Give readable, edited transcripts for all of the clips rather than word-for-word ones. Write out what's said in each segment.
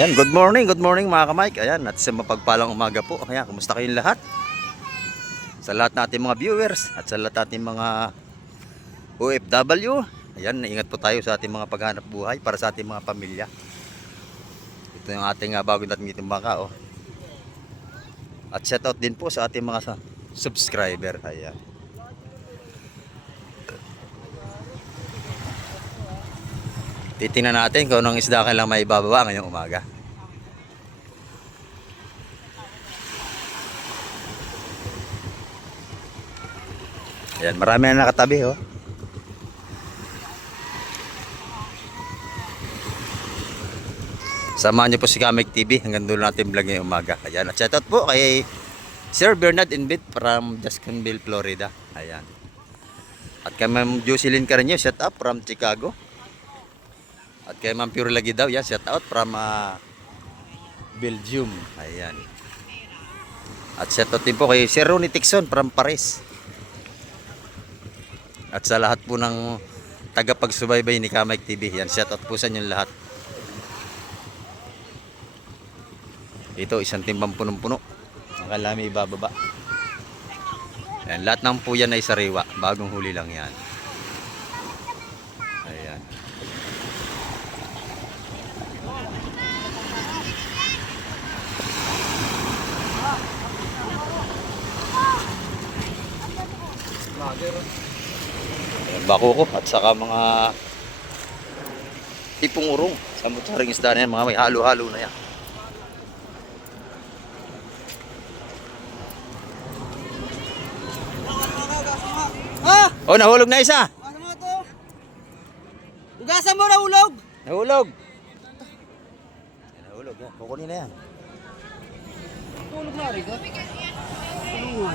Ayan, good morning mga kamike. Ayan, at sa mapagpalang umaga po. Ayan, kumusta kayong lahat? Sa lahat natin mga viewers at sa lahat natin mga OFW. Ayan, ingat po tayo sa ating mga paghanap buhay para sa ating mga pamilya. Ito yung ating bagong dating bangka, oh. At shout out din po sa ating mga subscriber. Ayan. Titingnan natin kung anong isda kailang may bababa ngayong umaga. Ayan, marami na nakatabi, oh. Samahan niyo po si Kamek TV hanggang dulo natin vlog ngayong umaga. Ayan, at shoutout po kay Sir Bernard Invit from Jacksonville, Florida. Ayan. At kay Ma'am Jocelyn Carreño, shout out from Chicago. At kay Ma'am Pure Lagi daw, yan, shout out from Belgium. Ayan. At shout out din po kay Sir Ronnie Tixon from Paris. At sa lahat po ng tagapagsubaybay ni Kamek TV, yan, shout out po sa inyo lahat. Ito, isang timbang punong-puno. Akala may ibababa. Ayan, lahat ng po yan ay sariwa. Bagong huli lang yan. Ayan. Ayan, bako ko at saka mga tipong urong. Sa mutsaring isda na yan, mga may halo-halo na yan. Oh, nahulog na isa. Ano mo to? Ugasan mo, nahulog. Nahulog. Nahulog yan. Kukunin na yan. Nahulog na rin ka? Tulungan.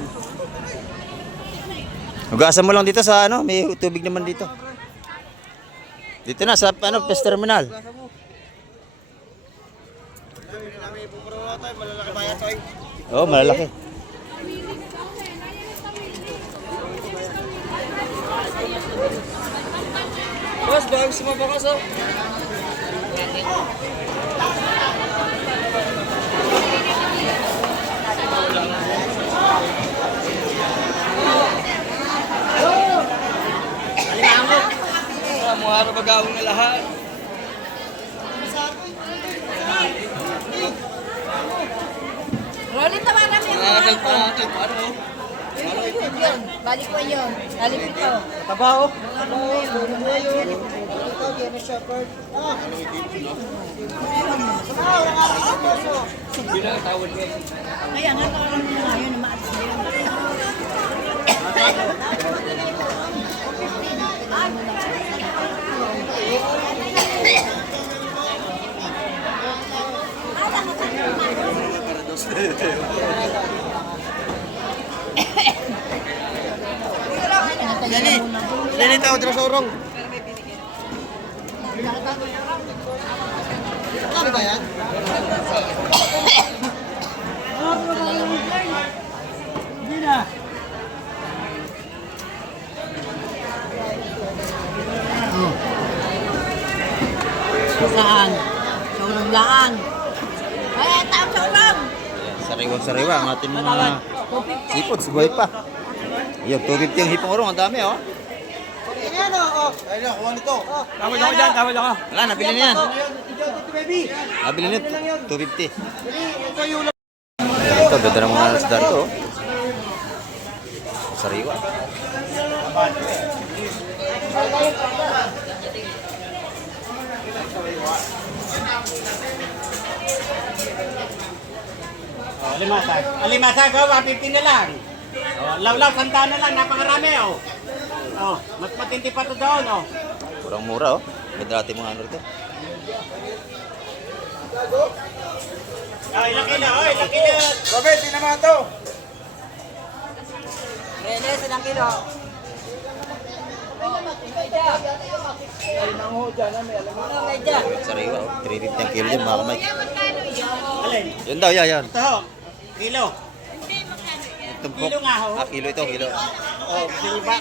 Hugasan mo lang dito sa ano, may tubig naman dito. Dito na sa ano, Pest Terminal. Oh, malalaki. Boss, baka gusto mabakas, oh. Mukha na bagawang na lahat. Rolling naman namin yung mga ito. Yun, balik ko yun. Alipit ko. Tabaho. Kaya nga, parang ngayon, maalis na yun. Dali tao dito sa urong. Ano ba yan? Hindi na. Saan? Sa unang laan. Ay, tao sa ulang. Sariwang-sariwa ang ating mga seafoods. Buhay pa. Ayan, 250 yung hipong urong. Ang dami, oh. Yan o. Ayun, kuha nito. Tawad ako dyan, tawad ako. Wala, nabili na yan. Baby. Nabili na 250. Ito yung Ito, ganda ng mga isda rito, oh. Sariwa. Alimasag. Alimasag, 150 na lang. Lawlaw, santa na lang, napakarami, oh. Oh, mas matindi pa to doon, oh. Kurang mura, oh. Ganda natin mga ano rito. Oh, ilang kilo, oh, ilang kilo. Robert, di naman ito. Renes, ilang kilo? Ano, medya? Sariwa, oh. 350 ang kilo dyan, mga kamay. Alin? Yun daw, yan. Ito, ho. Kilo. Tumpok. Kilo nga, ho. Ah, kilo ito, kilo. Oh, silba.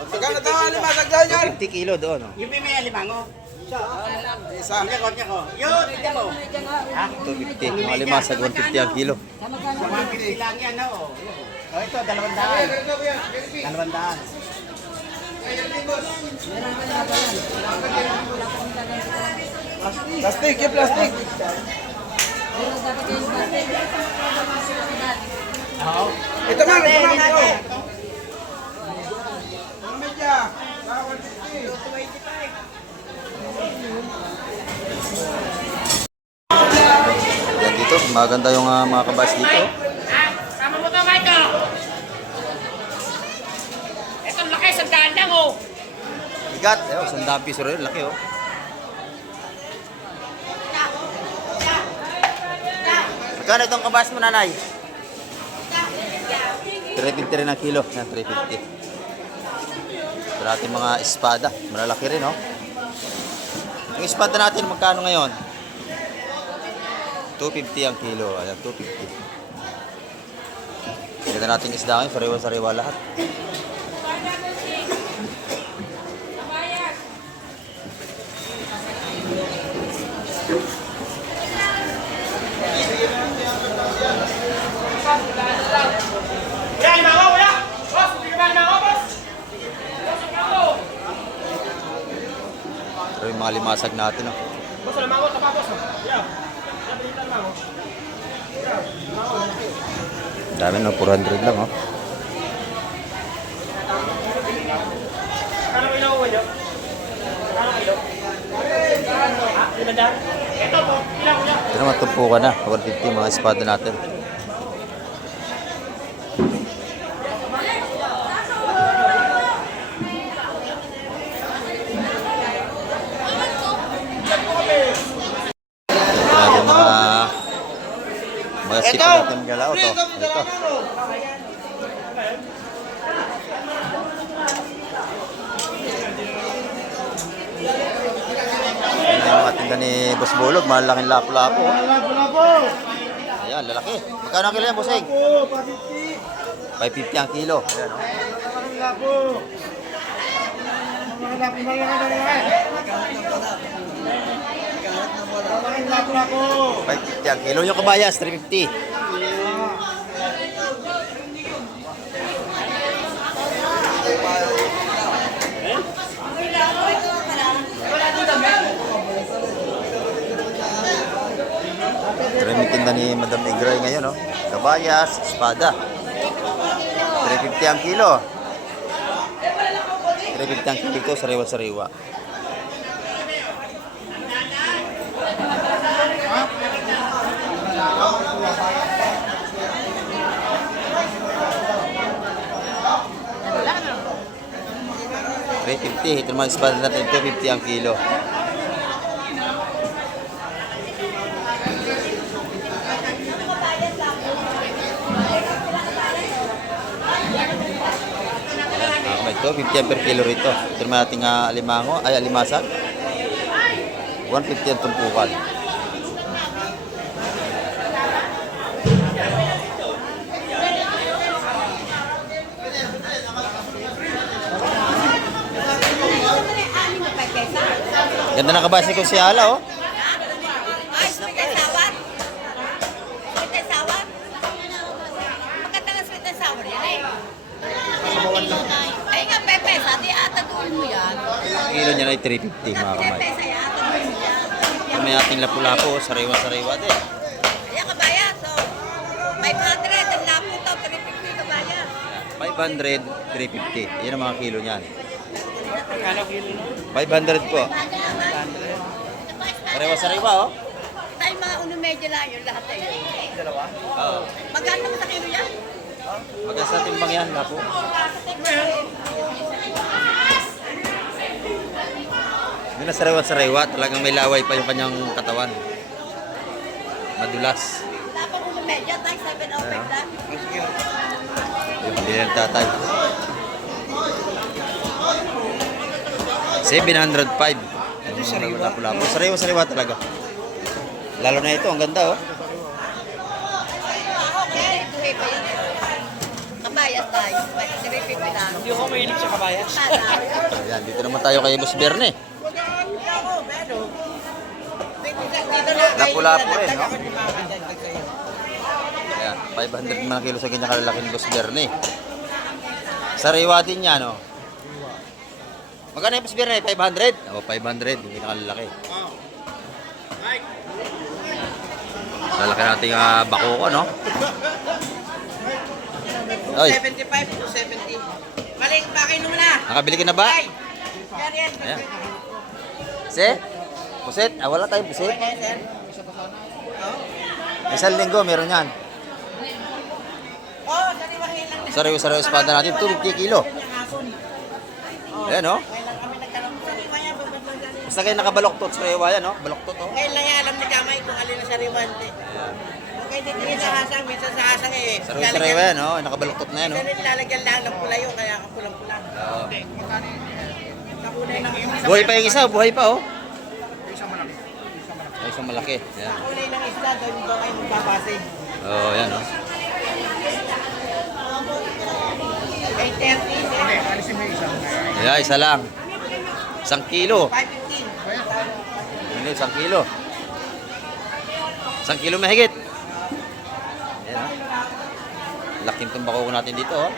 Magkano daw, alimasag daw yan? 50 kilo doon, oh. Yung may alimango. Isa. Kanya ko. Yun, kanya ko. Ha? 250. Mga limasag, 150 ang kilo. 150 lang yan, oh. Oh, ito, 200. 200. Plastic, yung plastic. Oo. Ito man, ito man. Ang medya. 150. Yan dito, maganda yung mga kabas dito. Sama mo to, Michael! Ito laki, sandaan lang, oh! Bigat, eh, 100 piso rin, laki oh. Magkano itong kabas mo, nanay? 350 rin ang kilo. Yan, 350. Ito natin mga espada. Malalaki rin, oh. Yung espada natin, magkano ngayon? 250 ang kilo. Ayan, 250. Ganda natin isda ngayon. Sariwa-sariwa lahat. Kuya, limawa, kuya! Boss, hindi ka ba limawa, boss? Pero yung mga limasag natin, oh. Boss, limawa, tapa, boss. Yeah. Dami, no? 400 lang, oh. Kano ilaw ko nyo? Kano kilo? Ha? Pinadaan? Ito po, ilang kuya? Ito naman, tumpukan na. 150 mga espada natin. Ito natin mga sipa natin galaw to. Ito. Ayan yung mga tinda ni Boss Bulog, malaking lapo-lapo. Ayan, lalaki. Magkano ang kilo yan, Bossing? 550 ang kilo. Ayan, oh. $550 ang kilo. Yung kabayas, 350. Ito rin yung tinda ni Madam Igray ngayon, no? Kabayas, espada. 350 ang kilo. 350 ang kilo ito, sariwa-sariwa. $350. Ito naman espada natin, $250 ang kilo. Okay, ito, 50 per kilo rito. Ito naman natin alimango, ay alimasag. 150 ang tumpukan. Ganda ng kabasi ko si Ala, oh. Ay, sweet and sour. Sweet and sour. Maganda nga sweet and sour yan eh. Ay nga, Pepe, sa di ataduin mo yan. Kilo niya na ay 350, mga kamay. Pepe, sa ataduin mo yan. Ito may ating lapu-lapo, sariwa-sariwa din. Ayan, kabayan. So, 500. Ang lapo to, 350 kabayan. 500, 350. Yan ang mga kilo niyan. 500 po. Sariwa-sariwa, oh. Tayo mga uno-medyo lang yun lahat eh. Oo. Magkano naman sa kilo yan? Maganda sa timbang yan, lapo. Yun na sariwa-sariwa. Talagang may laway pa yung kanyang katawan. Madulas. Tapos uno-medyo, tayo 7 over lang. Yung pabili ng tatay. 705. Lapu-lapu. Sariwa-sariwa talaga. Lalo na ito, ang ganda, oh. Okay, duhe pa yan. Kabayas tayo. 350 lang. Hindi ako mahilig sa kabayas. Sana. Ayan, dito naman tayo kay Boss Berne. oh. Dito na. Lapu-lapu rin, no? Ako di makakadagdag sa'yo. Ayan, 500 naman ang kilo sa ganyan kalalaking Boss Bernie. Sariwa din yan, no? Magkano yung Boss Bernie? 500? Oo, 500. Yung pinakalalaki. Lalaki natin bakoko, no? Oy, 75 to 70. Maling, pakin mo na. nakabili ka na ba? Ay! Yan, yan. Ayan. Puset? Puset? Ah, wala tayong puset. Ayan, sir. Isang linggo, meron yan. Oh, sariwahin lang. Sariwa-sariwa espada natin, 250 kilo. Ayan, no? Ngayon lang kami nagkaroon. Sariwa yan, babad lang dali. Basta kayo nakabaloktot, sariwa yan, no? Baloktot, oh. Ngayon lang yan, alam ni Kamay kung alin na sariwante. Okay, dito rin sa hasang. Minsan sa hasang eh. Sariwa-sariwa yan, no? Nakabaloktot na yan, no? Minsan nilalagyan lang ng pula yun, kaya kapulang-pula. Oo. Nakulay ng Buhay pa yung isa, buhay pa, oh. Ay, isang malaki. Ayan. kulay ng isda, doon ba kayo magbabase? Oo, yan, no? Kay 30, sir. Ayan, isa lang. 1 kilo. 515. Hindi, 1 kilo. 1 kilo mahigit. Ayan, oh. Laking tumbako ko natin dito, oh.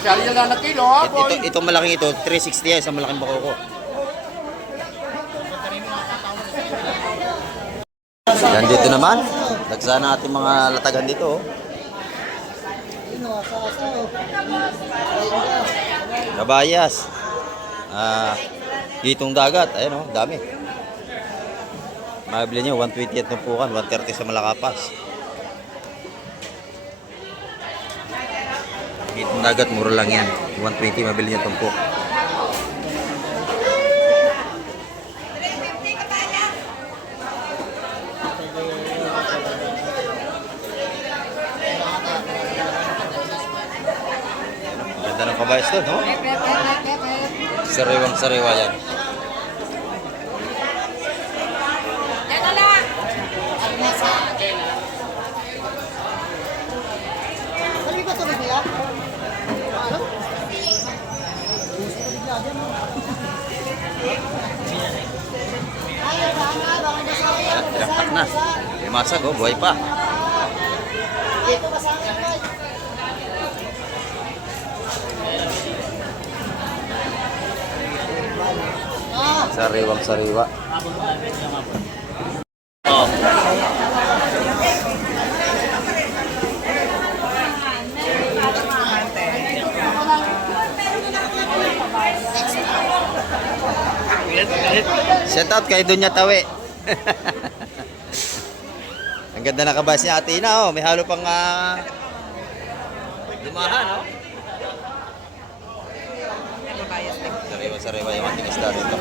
Sali na lang na kilo, ha, Itong malaking ito, 360 yan, isang malaking bakoko. Yan dito naman. Dagsa na ating mga latagan dito. Oh. Kabayas. Gitong dagat. Ayan, oh, dami. Mabili nyo, 120 at tumpukan, 130 sa Malakapas. Gitong dagat, mura lang yan. 120, mabili nyo tumpok. Ganda ng kabayas doon, no? Sariwang sariwa yan. Yan na lang. Tinaktak na. Limasag, oh, buhay pa. Sariwang sariwa. Shout out kay Dunya Tawe. Ang ganda na kabas niya, Ate Ina, oh. May halo pang dumahan, oh. Sariwa-sariwa yung ating isda rito.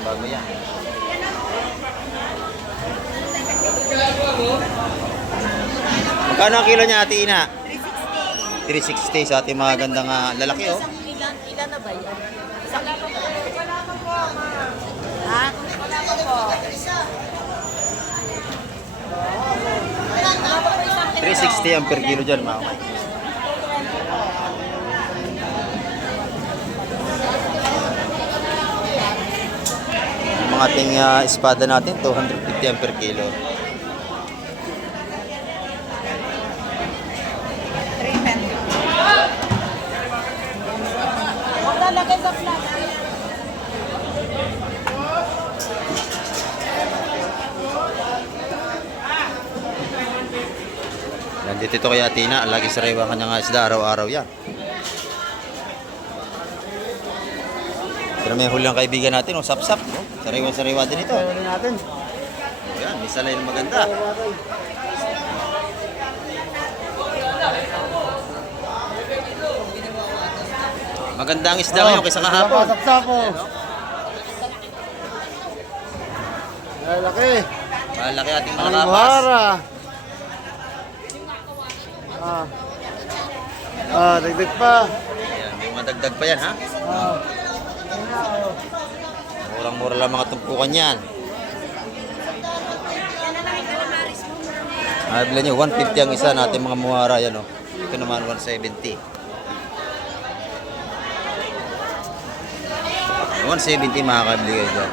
Bago yan. Magkano ang kilo niya, Ate Ina? 360 sa ating mga gandang lalaki, oh. Ilan na ba yan? Isang kilo po. Ha? Wala pa po. 360 ang per kilo dyan, mga kamay. Yung mga ating espada natin, 250 ang per kilo. 320. Huwag lalagay sa plastic. Nandito ito kay Atina, lagi sariwa kanyang isda, araw-araw yan. Pero may hulang kaibigan natin, oh, sap-sap, oh. Sariwa-sariwa din ito. natin. Oh, yan, may salay na maganda. Maganda ang isda ngayon kaysa kahapon. Sapsapo. Laki. Malaki ating Ang malakapas. buhara. Dagdag pa. Ayan, may madagdag pa yan, ha? Murang-mura lang mga tumpukan yan. Bilhin nyo, 150 ang isa natin mga muhara yan, oh. Ito naman 170. 170 mga kabili kayo dyan.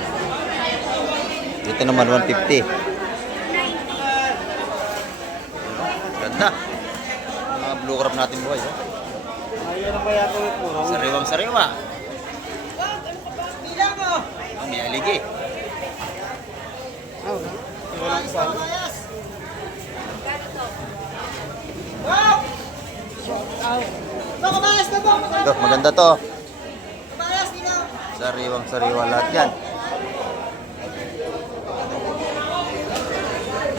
Ito naman 150. Ganda. Mga blue crab natin buhay. Oh. Sariwang sariwa. Oh, may aligi. Maganda to. Sariwang sariwa lahat yan.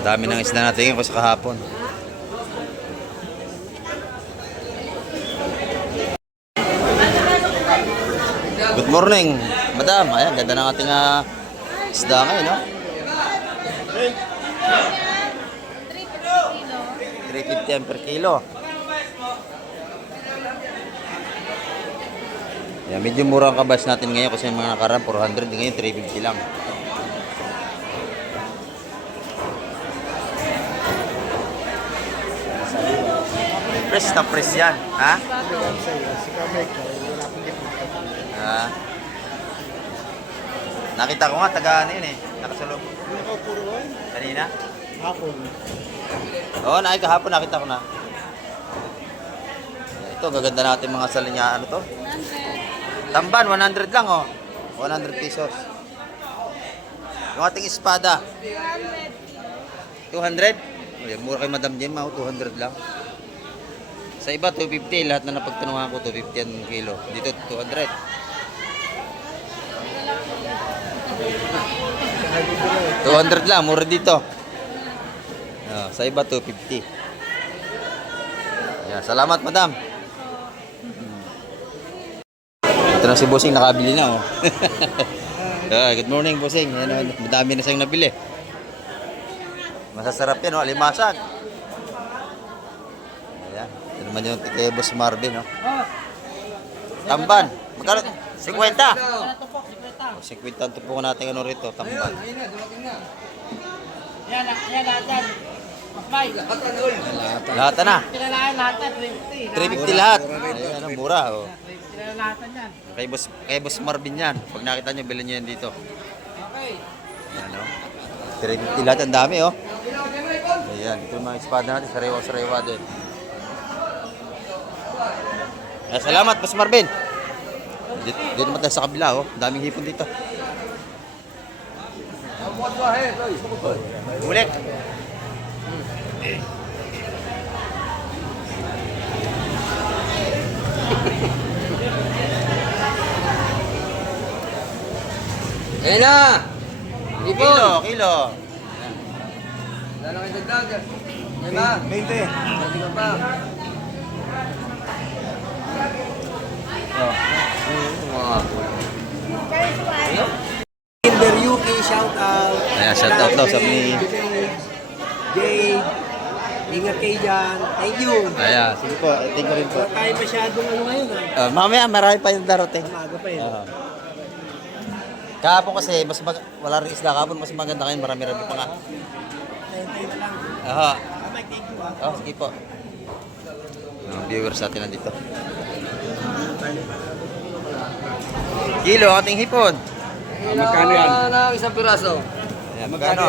Dami ng isda natin ko sa kahapon. Good morning, madam. Ayan, ganda ng ating isda ngayon, no? 350 per kilo. Ayan, medyo mura ang kabas natin ngayon kasi yung mga nakaraan 400, ngayon 350 lang. Press na press yan, ha? Ah. Nakita ko nga, taga ano yun eh. Nakasalog. Kanina? Hapon. Oo, kahapon nakita ko na. Ito, gaganda natin mga salinya. Ano to? 100. Tamban, 100 lang oh. 100 pesos. Yung ating espada. 200? Uy, mura kay Madam Gemma, 200 lang. Sa iba, 250. Lahat na napagtanungan ko, 250 ang kilo. Dito, 200. $200 lang, mura dito. Sa iba, 250. Ayan, salamat, madam. Ito na si Bossing, nakabili na, oh. Good morning, Bossing. Ayan, madami na siyang nabili. Masasarap yan, oh, alimasag. Ayan, ito naman yung kay Boss Marvin, oh. Tamban, magkano? 50. O, 50 ang tupo natin ano rito, tamban. Yan lahat yan. Makbay. Lahat na. Kinalain lahat yan, 350. 350 lahat. Ayan, ano, mura, oh. 350 na lahat yan. Kay Boss Marvin yan. Pag nakita nyo, bilhin nyo yan dito. Okay. Ayan, oh. 350 lahat, ang dami, oh. Ayan, ito yung mga espada natin, sariwa-sariwa din. Ayan, salamat, Boss Marvin. Dito naman tayo sa kabila, oh. Daming hipon dito. Ulit. Ayan na! Kilo. Lalaki dagdag. Ayan ba? 20. Hindi ka pa. Kinder Yuki, shout out. Ayan, shout out daw sa ni... Jade, ingat kayo dyan. Thank you. Ayan, sige po. Thank you rin po. Tayo masyadong ano ngayon Mamaya, marami pa yung darating. Umaga pa yun. Kahapon kasi, wala rin isla kahapon, mas maganda ngayon, marami-rami pa nga. Tayo na lang. Aha. Thank you. Oh, sige po. Mga viewers natin nandito. Kilo, ating hipon. Magkano yan? Isang piraso. Ayan, magkano?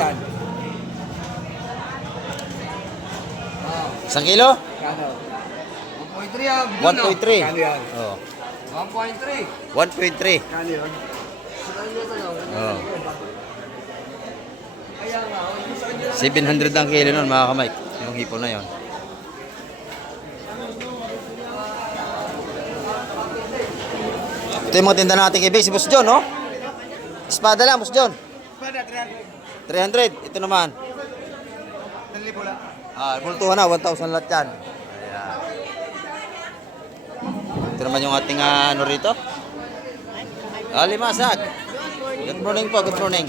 1 kilo? Magkano? 1.3 yan. 1.3. Magkano yan? Oh. 1.3. 1.3. Magkano yan? Oh. 700 ang kilo nun, mga kamay. Yung hipon na yon. Ito yung mga tinda natin kay si Boss John, no? Espada lang, Boss John. 300. Ito naman. Bultuhan na, 1,000 lahat yan. Ayan. Ito naman yung ating ano rito. Limasag. Good morning po, good morning.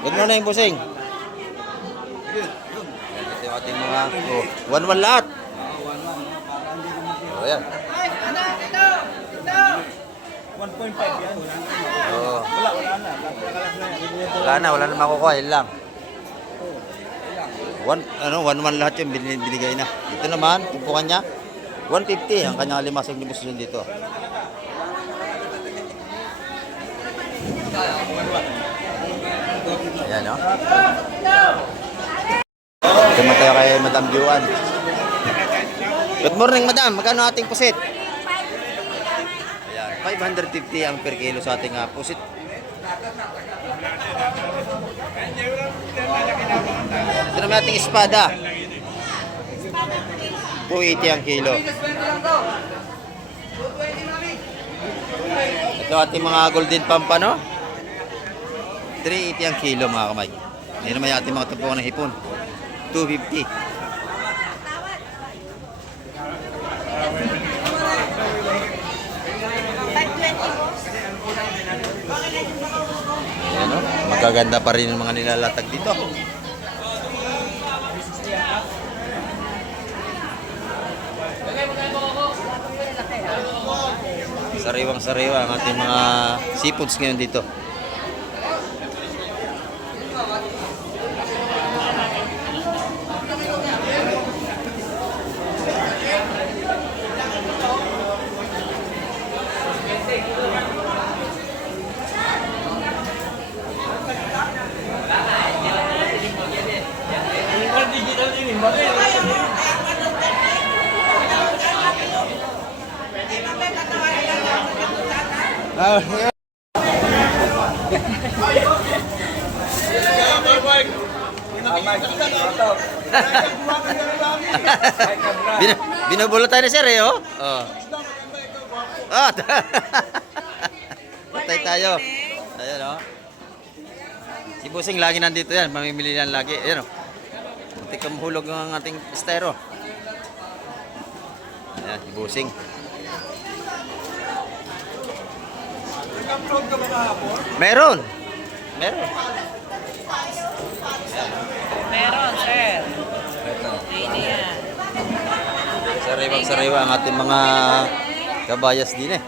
Good morning, Bossing. Ayan, ito yung ating mga 1-1 lahat. Oh, ayan. 1.5 yan. Oh. Wala na. Wala na makukuha, yun lang. 1-1 lahat yung binigay na. Ito naman, tumpukan niya, 150 ang kanyang alimasag ni Boss John dito. Ayan, no? Ito tayo kay Madam Juan. Good morning, Madam. Magkano ating pusit? Ayan, 550 ang per kilo sa ating pusit. Ito naman ating espada. 280 ang kilo. Ito ating mga golden pampano. 380 ang kilo mga kamay. Hindi naman yung ating mga tumpukan ng hipon. 250. Ayan, no? Magaganda pa rin yung mga nilalatag dito. Sariwang-sariwa ang ating mga seafoods ngayon dito. Binubulot tayo ni sir eh, oh. Oh. Ah, patay tayo. Ayan, oh. Si Busing lagi nandito yan, mamimili yan lagi. Ayan, oh. Muntik kang mahulog ng ating estero. Ayan, si Busing. Meron. Meron. Meron, sir. Hindi yan. Sariwang-sariwa ang ating mga kabayas din eh.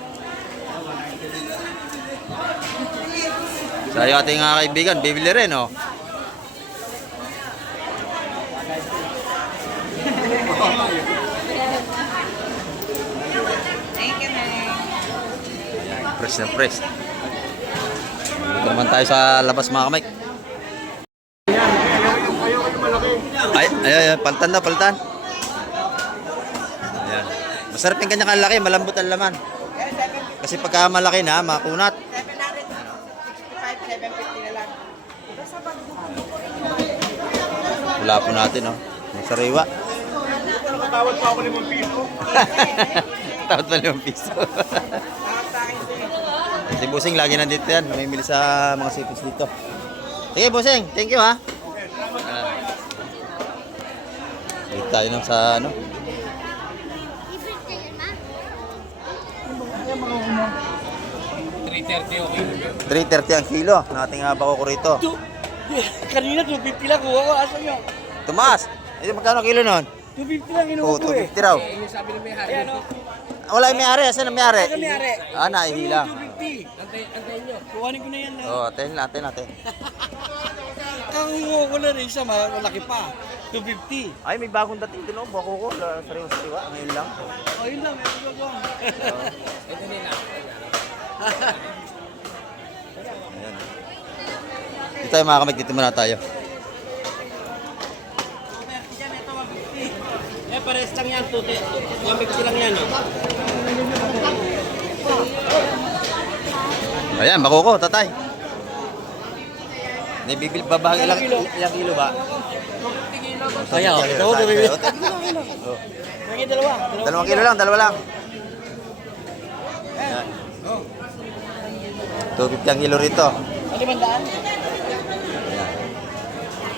So yung ating mga kaibigan, bibili rin oh. Thank you, man. Press na press. Dito naman tayo sa labas mga kamay. Ay, paltan na, paltan. Ayan. Masarap yung kanyang kalaki, malambot ang laman. Kasi pagka malaki na, makunat. 765, 750 na lang. Wala po natin, oh. May sariwa. Tawad pa ako ng 1 piso. Tawad pa 5 piso. Si Busing lagi nandito yan. Mamimili sa mga seafoods dito. Sige, Busing. Thank you, ha. Dito tayo nang sa ano. 330 ang kilo ng ating bako rito. Kanina 250 lang kuha ko. Asa nyo? Tumaas. Eh, magkano kilo nun? 250 lang Oo, inuha ko eh. 250 raw. Ayan o. Wala yung may-ari. Asan ang may-ari? Ano may-ari? Ah, naihilang. 250. Antayin nyo. Kuhanin ko na yan lang. Oo, atin natin. Ang huwa ko na rin siya, malaki pa. 250. Ay, may bagong dating din, oh. Bako ko. Sariwa-sariwa. Ngayon lang. Oh, yun lang. Meron ko. Ito nila. Ayan. Dito tayo mga kamig. Dito muna tayo. Eh, pares lang yan. Yung 50 lang yan. Ayan, bako ko. Tatay. Nabibil babahang ilang kilo ba? Kaya, ito ko bibili. May dalawa. 2 kilo lang, dalawa lang. Ayan. 250 ang kilo rito. 500? Ayan.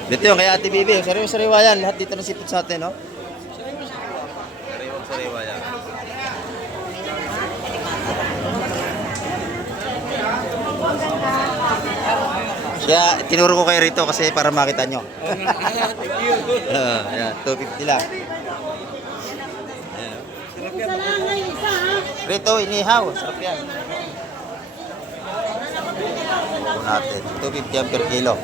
Dito yung kay Ate Bibi. Sariwa-sariwa yan. Lahat dito ng seafood sa atin, no? Sariwa yan. Kaya tinuro ko kayo rito kasi para makita nyo. Ayan, 250 lang. Ayan. Rito, inihaw. Sarap yan. Ito natin. 250 ang per kilo.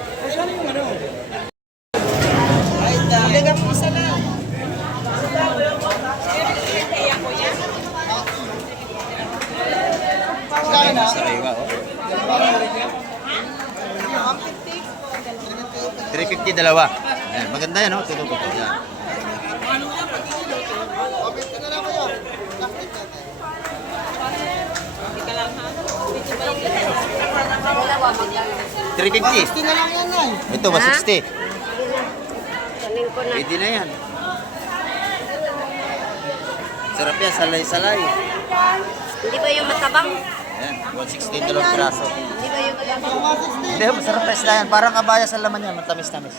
Talagang isa lang. Sariwa, oh. 350 dalawa. Ayan, maganda yan, oh. Tututok ko. Yan. $350. na lang yan, Nay. Ito, 160. Pwede na yan. Sarap yan, salay-salay. Hindi ba yung matabang? Ayan, 160 dalawang piraso. Hindi ba yung matabang? Hindi, masarap na isda yan. Parang kabaya sa laman yan, matamis-tamis.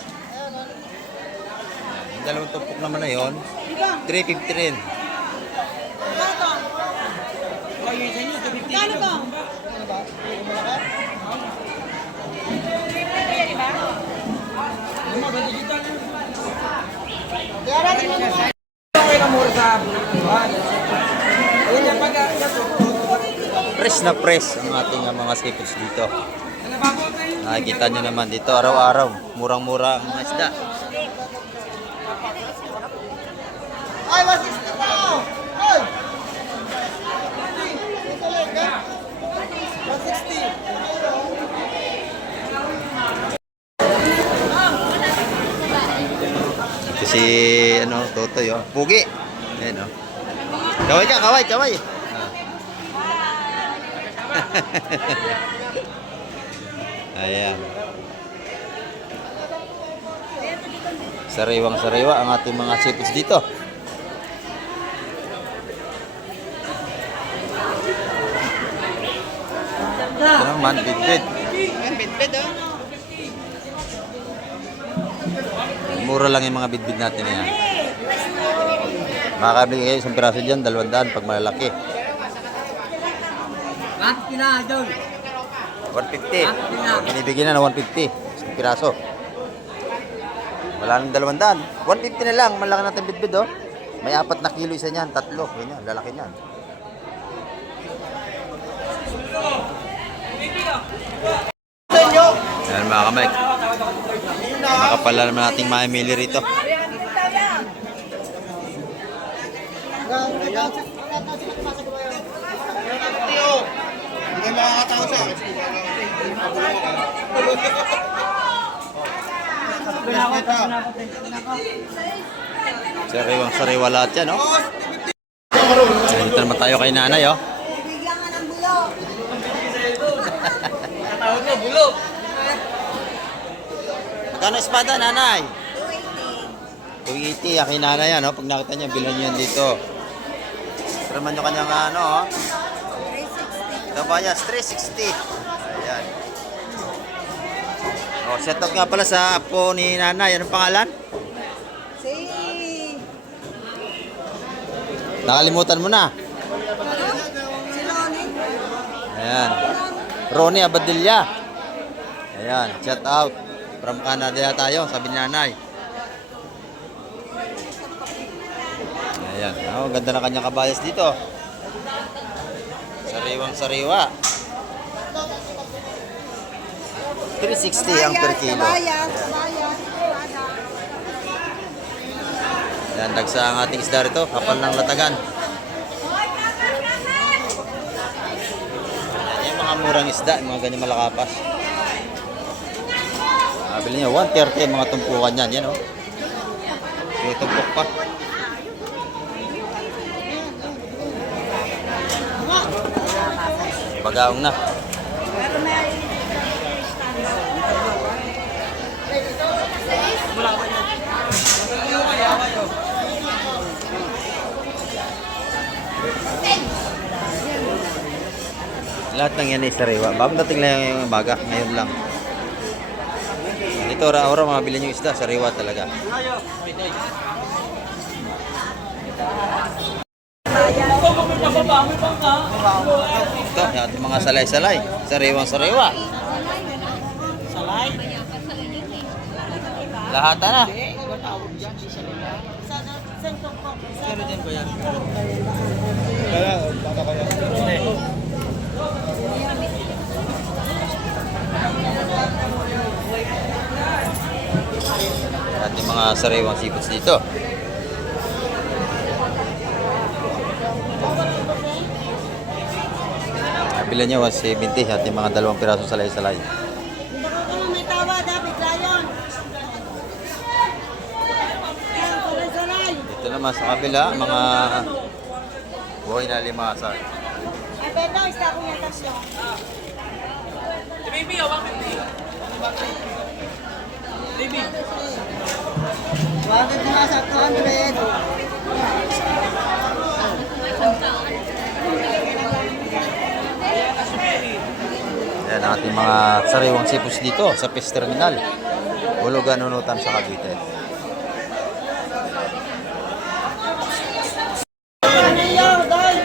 Yung dalawang tupok naman na yun, 350 rin. Kano ba? Press na press ang ating mga seafoods dito. Nakikita nyo naman dito araw-araw. Murang-mura ang mga isda. Ay, 160 pa! Ay! 160. Ito si ano, Totoy, oh. Pugi. Ayan, oh. Kaway ka, kaway, kaway. Ayan. Sariwang sariwa ang ating mga seafoods dito. Ito naman, bit-bit. Bit-bit, oh. Mura lang yung mga bit-bit natin na yan. Makakabili kayo isang piraso dyan, 200 pag malalaki. 150. Binibigyan na ng 150. Isang piraso. Wala nang 200. 150 na lang. Malaki natin bit-bit, oh. May 4 na kilo isa niyan. 3. Ganyan. Lalaki niyan. Ayan mga kamay. Makapala naman nating mamimili rito. Hindi kayo makakatawa sa akin. Sariwang sariwa lahat yan, oh. Dito naman tayo kay nanay, oh. Bigyan nga ng bulok. Tawag na, bulok. Magkano espada, nanay? 280. 280, akin nanay yan, oh. Pag nakita niya, bilhan niyo yan dito. Ito naman yung kanyang ano, oh. 360. Kabayas, 360. Ayan. Oh, shoutout nga pala sa apo ni nanay. Anong pangalan? Si... Nakalimutan mo na. Si Lonnie. Ayan. Ronnie Abadilla. Ayan, shout out. From Canada tayo, sabi ni nanay. Ayan, oh, ganda na kanyang kabayas dito. Sariwang sariwa. 360 ang per kilo. Kabayas. Ayan, dagsa ang ating isda rito. Kapal ng latagan. Ayan, yung mga murang isda, yung mga ganyan malakapas. Bili niyo, 130 mga tumpukan yan. Yan, oh. Yung tumpok pa. Pagaong na. Lahat ng yan ay sariwa. Bagong dating lang yung umaga. Ngayon lang. Ito, ora-ora mabili yung isda. Sariwa talaga. Ito, yung ating mga salay-salay. Sariwang sariwa. Salay? Lahat na. Pero dyan ba yan? ating mga sariwang seafoods dito. Kabila niya 170 ating mga 2 pirasong salay-salay. May tawa, dapat layon. Saray-saray. Dito naman sa kabila, mga buhay na limasag. Ay, beto, isa ko yung tasyo. Baby, awak hindi. Baby. Bakit na sa 200? Yan ang ating mga sariwang seafoods dito sa Fish Terminal. Hulugan Nunutan sa Cavite. Ano yun, doy?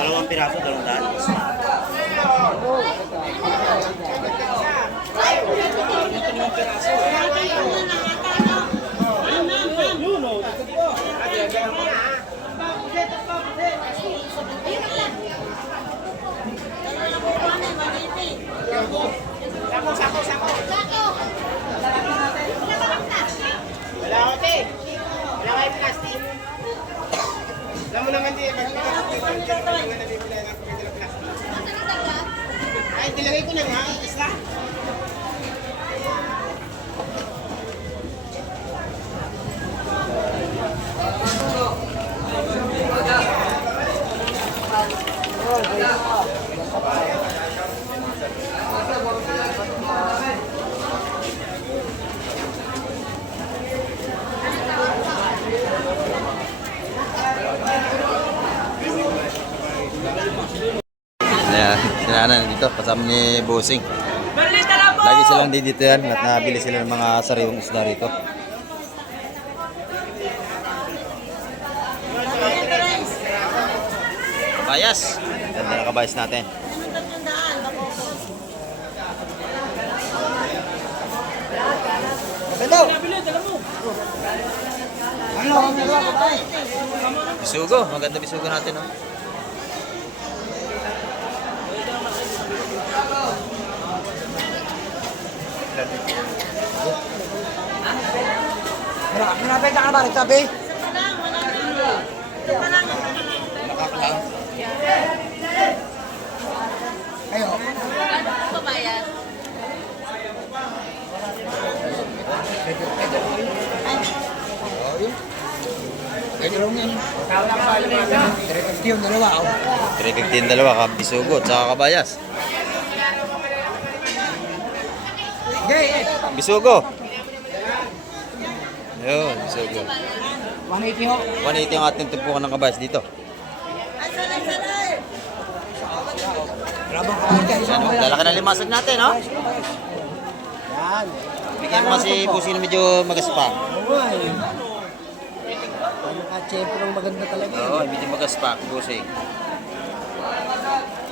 2 piraso, 200. Wala ako, te. Wala kayo plastic. Alam mo naman, di. Ay, dilagay ko na nga. Isla. Ayan, sinanan dito, kasama ni Bossing. Lagi silang dito yan at nabili sila ng mga sariwang isda rito. Kabayas. Ganda na kabayas natin. Bisugo, maganda bisugo natin, oh. Minapenta ka ba rin, sabi? Ayo. Pabayas. Pwede lang yan. 350 yung dalawa. 350 yung dalawa, bisugo at saka kabayas. Bisugo. Ayun, bisugo. 180 ho. 180 ang ating tumpukan ng kabayas dito. Ay, saray-saray. Labang kamarga. Ano, lalaki na limasag natin, no? Yan. Bigyan mo kasi Bossing na medyo magaspa. Oo nga eh. Ano ka, siyempre ang maganda talaga. Oo, medyo magaspa, Bossing.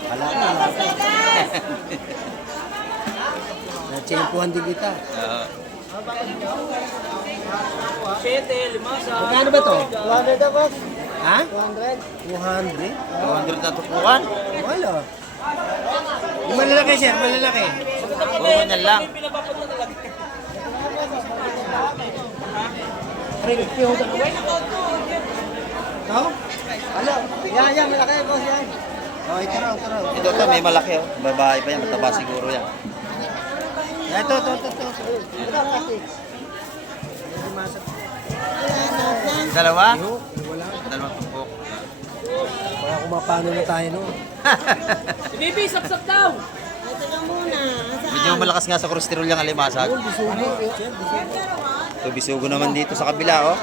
Wala na, wala. Na-tsempuhan din kita. Oo. 7, 5 sa... Magkano ba to? 200 na, boss. Ha? 200. 200? 200 na tumpukan. Wala. Yung malalaki siya, malalaki. Oo, ganyan lang. 350 ho dalawa. Ito? Ano? Yan, malaki, boss, yan. Oh, ito raw, ito raw. Ito, may malaki, oh. Babae pa yan, mataba siguro yan. Ito. Dalawa? Wala. Dalawang tumpok. Wala kumapano na tayo, no? Si Baby, sapsap daw. Ay, teka muna. Medyo malakas nga sa kolesterol yung alimasag. Ito, bisugo naman dito sa kabila, oh.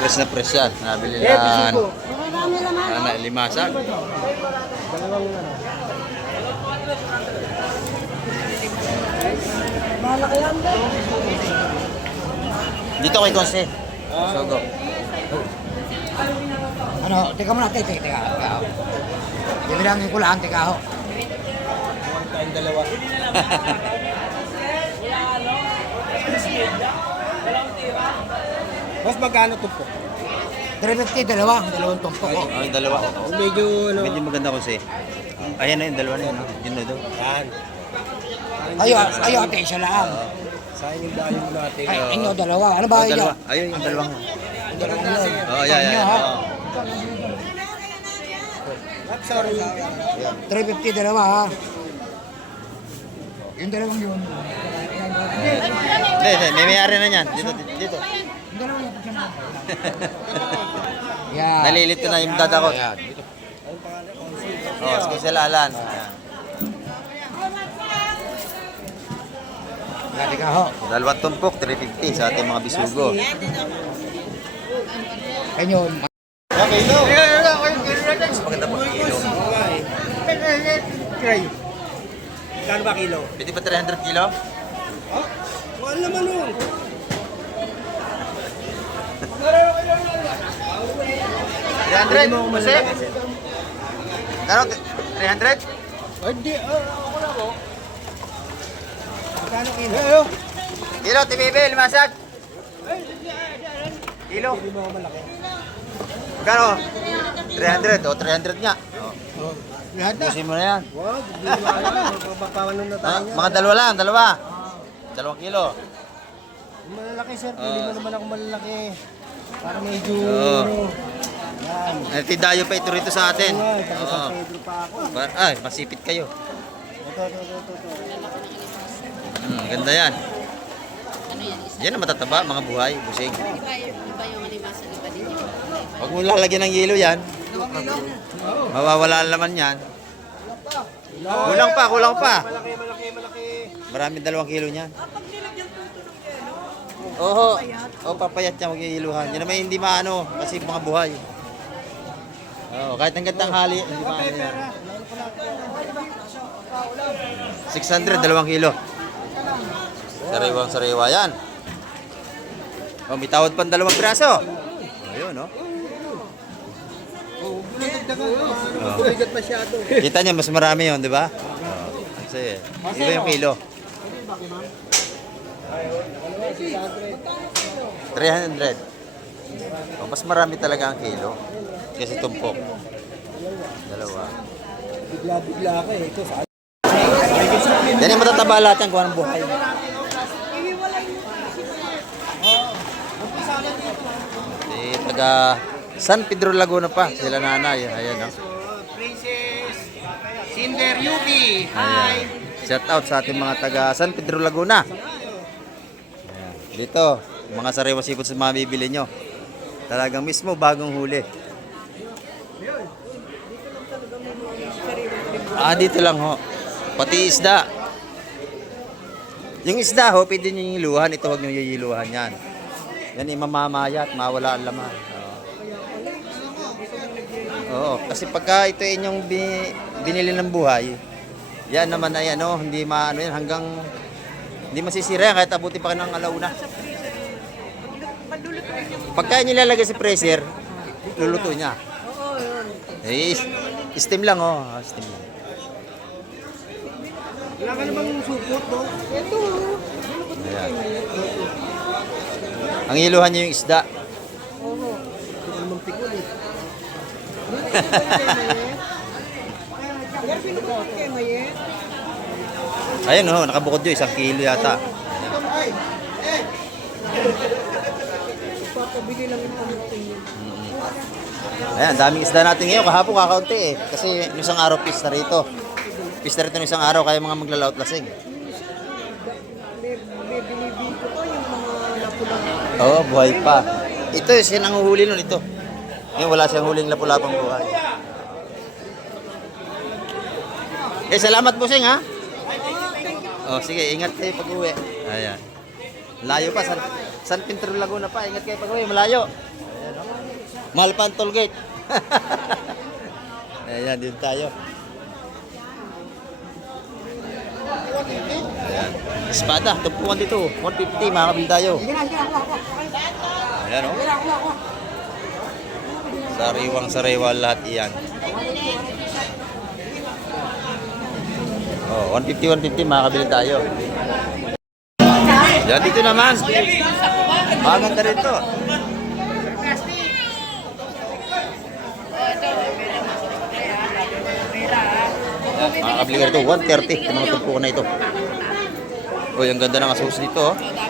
Press na press yan. Nabili na Marami naman. limasag. Malaki yan, doy. Dito kay Conce. Bisugo. Ano, teka muna, teka. Bibilangin ko lang, teka ho. Tayong dalawa. Mas magkano ito po? 350, dalawang tumpok ko. Oh, yung dalawa. Medyo, Medyo maganda Conce. Ayan na yung dalawa na yun. Yun na daw. Yan. Ayo, ate, isa lang. Sayang yung bayo mo natin. Ay, inyo, dalawa. Ano ba Oh, yun? dalawa. Ayun, yung dalawang. Dalawang yun. Oh, yeah. Oh. 350 dalawa ha. Yung dalawang yun. Hindi, may mayari na yan. Dito. Yung dalawang yun. Yan. Nalilito na yung dadakot. Oh, special alan. Ayan. Dati ka ho. Dalawang tumpok, 350 sa ating mga bisugo. Ayun. Mas maganda pag kilo. Kano ba kilo? Pwede ba 300 kilo? Mahal naman nun. 300? Kasi? Kano? 300? Ay, di. Ako na ko. Kano kilo? Kilo, TBB, limasag. Kilo. Hindi mo ako malaki. Kano? 300. O, 300 nga. Oh, lahat na. Busin mo na yan. Wow, hindi mo alam. Magpapawalan na tayo niya. Mga dalawa lang, dalawa. 2 kilo. Yung malalaki, sir. Pili mo naman ako malalaki. Para medyo... Oo. Yan. Natidayo pa ito rito sa atin. Ay, taga Oo. San Pedro pa ako. Ay, masipit kayo. Ito. Ganda yan. Yan ang matataba, mga buhay, busing. Iba yung animasa, iba din yun. Huwag mo lalagyan ng yelo yan. Mawawala ang laman yan. Kulang pa. Malaki. Maraming 2 kilo niyan. Oo. Papayat niya, huwag yung iluhan. Yan naman hindi maano, kasi mga buhay. Oo, kahit hanggang tanghali, hindi maano yan. 600, 2 kilo. Sariwang-sariwa yan. Oh, may tawad pang 2 piraso. Ayun, no? Kumigat masyado. Kita niya, mas marami yun, di ba? Kasi, iba yung kilo. 300. Oh, mas marami talaga ang kilo. Kasi tumpok. 2. Bigla ka eh. Ito sa Yan yung matataba lahat yan kung anong buhay. Taga San Pedro Laguna pa, sila nanay. Ayan, no? Princess Cinder Yuki. Ayan. Shout out sa ating mga taga San Pedro Laguna. Ayan. Dito, mga sariwa sipot sa mga bibili nyo. Talagang mismo bagong huli. Dito lang ho. Pati isda. Yung isda ho, pwede nyo yung iluhan. Ito huwag nyo yung iluhan yan. Yan imamamaya at mawala ang laman. Oo, kasi pagka ito inyong binili ng buhay, yan naman ay ano, hindi maano yan hanggang hindi masisira yan kahit abuti pa ka ng alauna. Pagka nilalagay sa freezer, luluto niya. Eh, steam lang oh, steam lang. Wala ka namang supot, no? Ito. Ayan. Ang iluhan niya yung isda. Oo. Ito ka namang pikul eh. Ayun oh, nakabukod yun, 1 kilo yata. Ayan, daming isda natin ngayon. Kahapon kakaunti eh. Kasi yung isang araw pista rito. Pista rito ng isang araw kaya mga maglalaot lasing. Oo, buhay pa. Ito, siya nanguhuli nun ito. Ngayon wala siyang huling lapu-lapang buhay. Salamat po sing ha. Oh, sige, ingat kayo pag-uwi. Ayan. Malayo pa, San Pedro Laguna pa. Ingat kayo pag-uwi, malayo. Ayan, oh. Mahal pa ang toll gate. Ayan, din tayo. Ayan. Espada, tumpukan dito. 150, makakabili tayo. Ayan, oh. Sariwang-sariwa lahat iyan. Oh, 150, makakabili tayo. Yan, dito naman. Maganda rin to. Makakabili ka rito, 130. Yung mga tumpukan na ito. Uy, ang ganda ng asos dito, oh. Hindi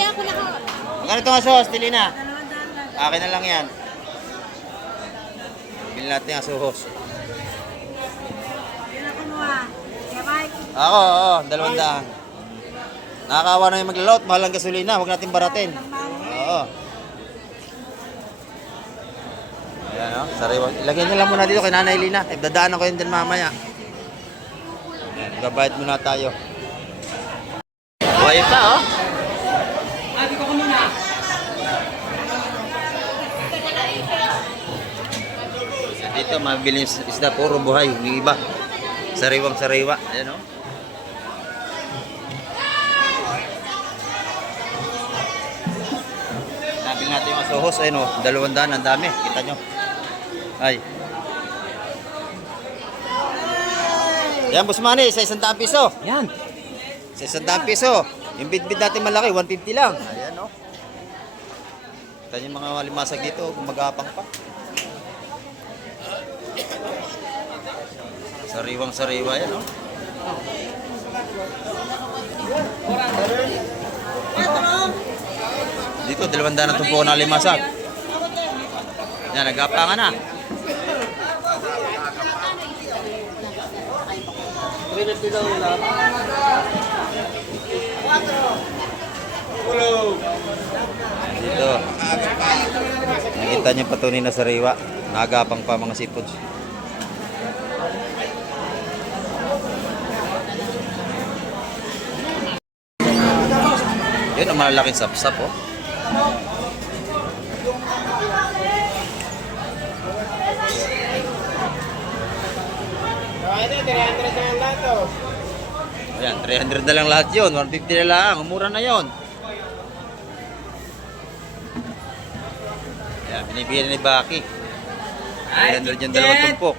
ako naka... Magkano itong asos, Tilina? Akin na lang yan. Bili natin ang asos. Ako, oo, 200. Nakakawa na yung maglalot, mahal ang gasolina, huwag natin baratin. Oo. Ayan, oh, sariwa. Ilagay niyo lang muna dito kay Nanay Lina. Dadaanan ko yun din mamaya. Ayan, gabayad muna tayo. Buhay pa, oh. Dito, mabili yung isda, puro buhay. Yung iba, sariwang sariwa. Ayan, oh. Nabili natin yung asuhos. Ayun, oh. 200, ang dami. Kita nyo. Ay. Yan, Boss Manny, sa 100 piso. Yan. Sa 100 piso. Yung bidbid natin malaki, 150 lang. Ayan, oh. Kita nyo yung mga limasag dito, gumagapang pa. Sariwang sariwa yan, oh. Dito, 200 ang tumpukan ng limasag. Yan, nagapangan na. Dito. Nakita niyo patunay na sariwa. Nagapang pa mga seafoods. Yun ang malalaking sapsap, oh. Ayan, 300 na lang lahat yun. 150 na lang. Mura na yun. Ayan, binibigyan ni Baki. 300 yung dalawang tumpok.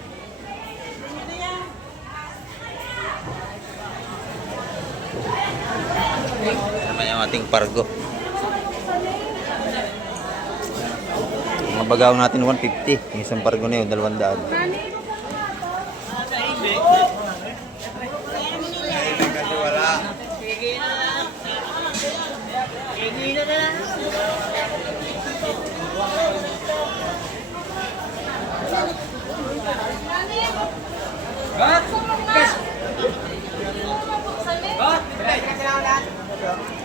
Naman yung ating pargo. Mga bagaw natin 150. Yung isang pargo na yun, 200.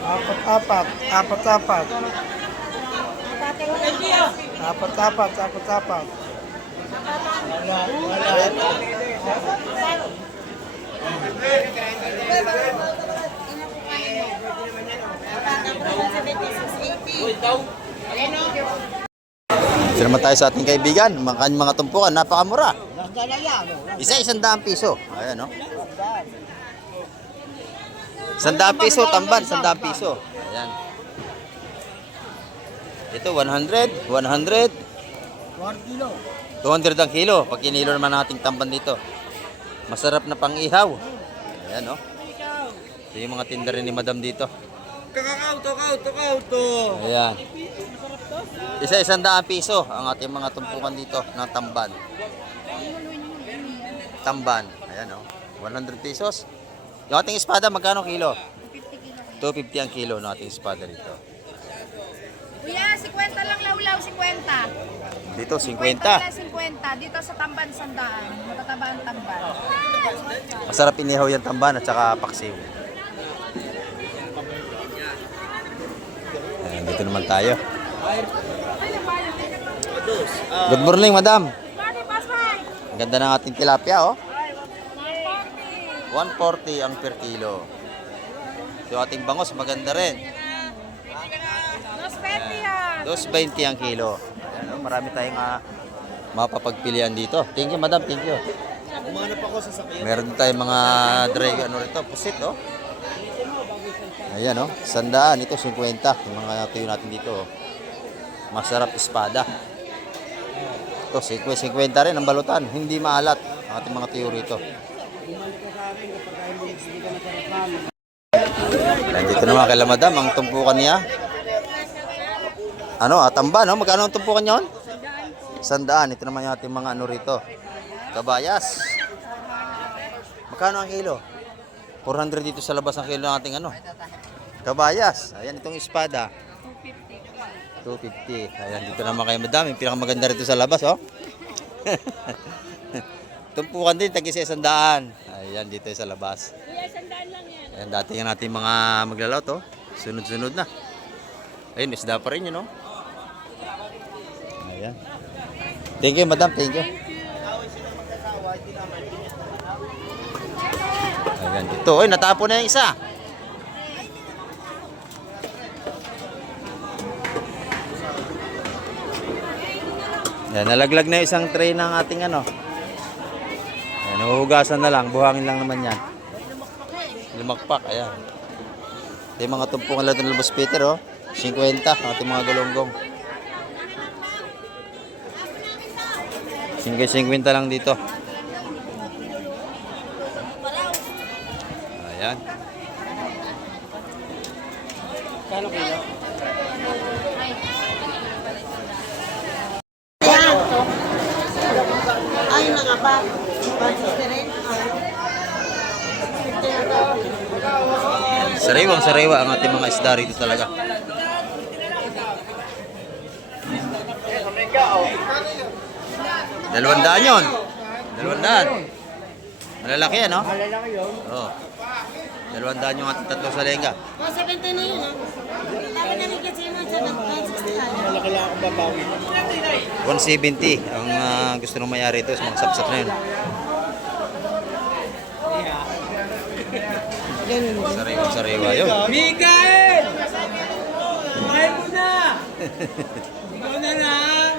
Apat-apat. Apat-apat. Apat-apat. Apat-apat. Isa naman tayo sa ating kaibigan, mga tumpukan, napakamura. Isa 100 piso. Ayan, no? 100 piso, tamban, 100 piso. Ayan. Ito, 100, 100. 200 ang kilo. Pag kinilo naman nating tamban dito. Masarap na pang-ihaw. Ayan, no? Ito yung mga tinda rin ni Madam dito. Ayan. Isa 100 piso ang ating mga tumpukan dito ng tamban. Tamban. Ayan, no? 100 pesos. Yung ating espada, magkano kilo? 250 ang kilo ng ating espada dito. Kuya, 50 lang lawlaw, 50. Dito, 50 50. lang 50. Dito sa tamban, 100. Matataba ang tamban. Masarap inihaw yung tamban at saka paksiw. Ayan, dito naman tayo. Good morning, madam. Ang ganda ng ating tilapia, oh. 140 ang per kilo. So ating bangos maganda rin. 220 ang kilo. Ayan, oh, marami tayong mapapagpilian dito. Thank you, madam. Thank you. Meron din tayong mga dry ano rito, pusit, oh. Ayan, oh. 100, ito 50. Yung mga tuyo natin dito, oh. Masarap espada. Ito 50 rin ang balutan, hindi maalat ang ating mga tuyo rito. Nandito naman kay madam ang tumpukan niya. Ano, tamban, no? Magkano ang tumpukan niyon? 100. Ito naman yung ating mga ano rito. Kabayas. Magkano ang kilo? 400 dito sa labas ang kilo ng ating ano. Kabayas. Ayan itong espada. 250. Ayan dito naman kayo madami. Pinakamaganda rito sa labas, oh. Tumpukan din, tag-isa 100. Ayan dito sa labas. Ayan dati yung natin mga maglalaw to. Sunod-sunod na. Ayun, isda pa rin yun, oh. Ayan. Thank you, madam. Thank you. Ayan dito. Oy, natapon na yung isa. Ayan, nalaglag na yung isang tray ng ating ano. Ayan, huhugasan na lang. Buhangin lang naman yan. Lumakpak, ayan. Ito yung mga tumpungan lang ng Labos Peter, oh. 50 ang ating mga galonggong. 50 lang dito. Ayan. Kano kilo? Ay, nga ba? Sariwang-sariwa ang ating mga isda rito talaga. $200 yun. 200. Malalaki yan, no? Malalaki yun. Oo. 200 yung ating tatlo sa lengga. 70 na yun, ha? Lagi na rin kasi yung mga 960 tayo. Malaki lang akong babawi. 170 ang gusto nung mayari ito sa mga sapsap na yun. Sariwang-sariwa yun. Mikael! Kumain mo na! Ikaw na lang!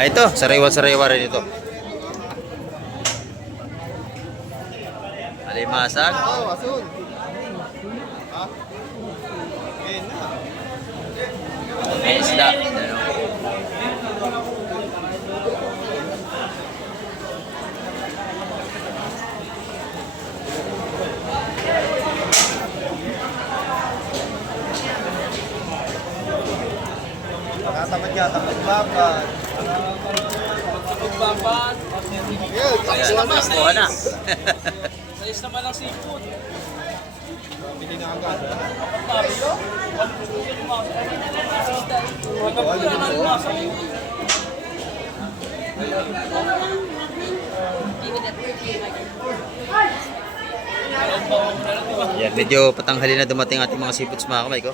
Ito, sariwa-sariwa rin ito. Alimasag. May isda. Nakatamad yata magbabat. Magbabat. Ayan, nakuha na. Sayos naman ang seafood. Bili na agad. Yan, medyo patanghali na dumating ating mga seafoods mga kamay ko.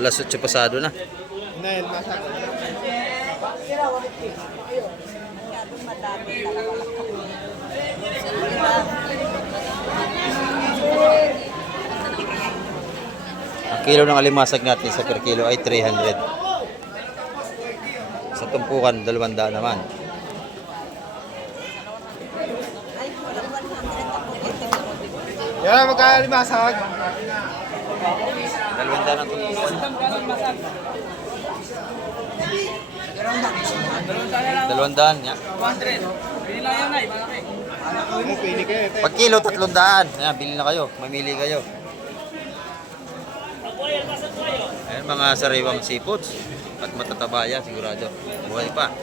Alas 8 pasado na. Nail, masak. Ang kilo ng alimasag natin sa per kilo ay 300. Sa tumpukan, 200 naman. Yan, magkalimasag. 200 ang tumpukan. 200 niya. 100. Pili lang yan ay, malaki. Pili kayo. Pag kilo, 300. Ayan, bili na kayo. Mamili kayo. Ayan, mga sariwang seafoods. At matataba yan, sigurado. Buhay pa.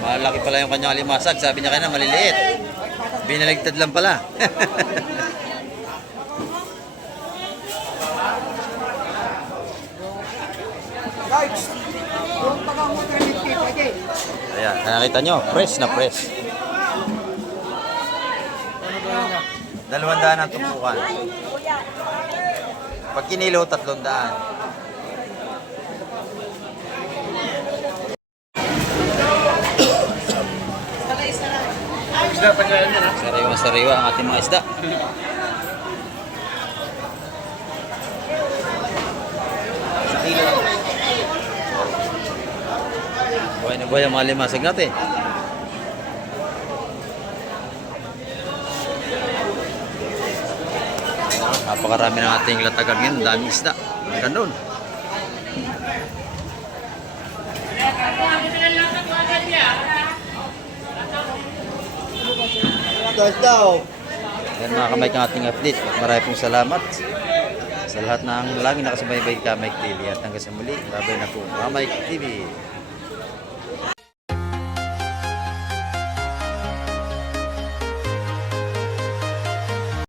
Malaki pala yung kanyang alimasag. Sabi niya kanina, maliliit. Binaligtad lang pala. Ayan, nakita nyo, fresh na fresh. 200 ang tumpukan. Pag kinilo, 300. Sariwa-sariwa ang ating mga isda. Buhay na buhay ang mga limasag natin. Napakarami ng ating latagan ngayon. Ang daming isda. Ang ganun. daw. Yan mga kamay ang ating update. Marami pong salamat sa lahat ng lagi nakasubaybay kay Mike TV. At hanggang sa muli, babay na po Mike TV.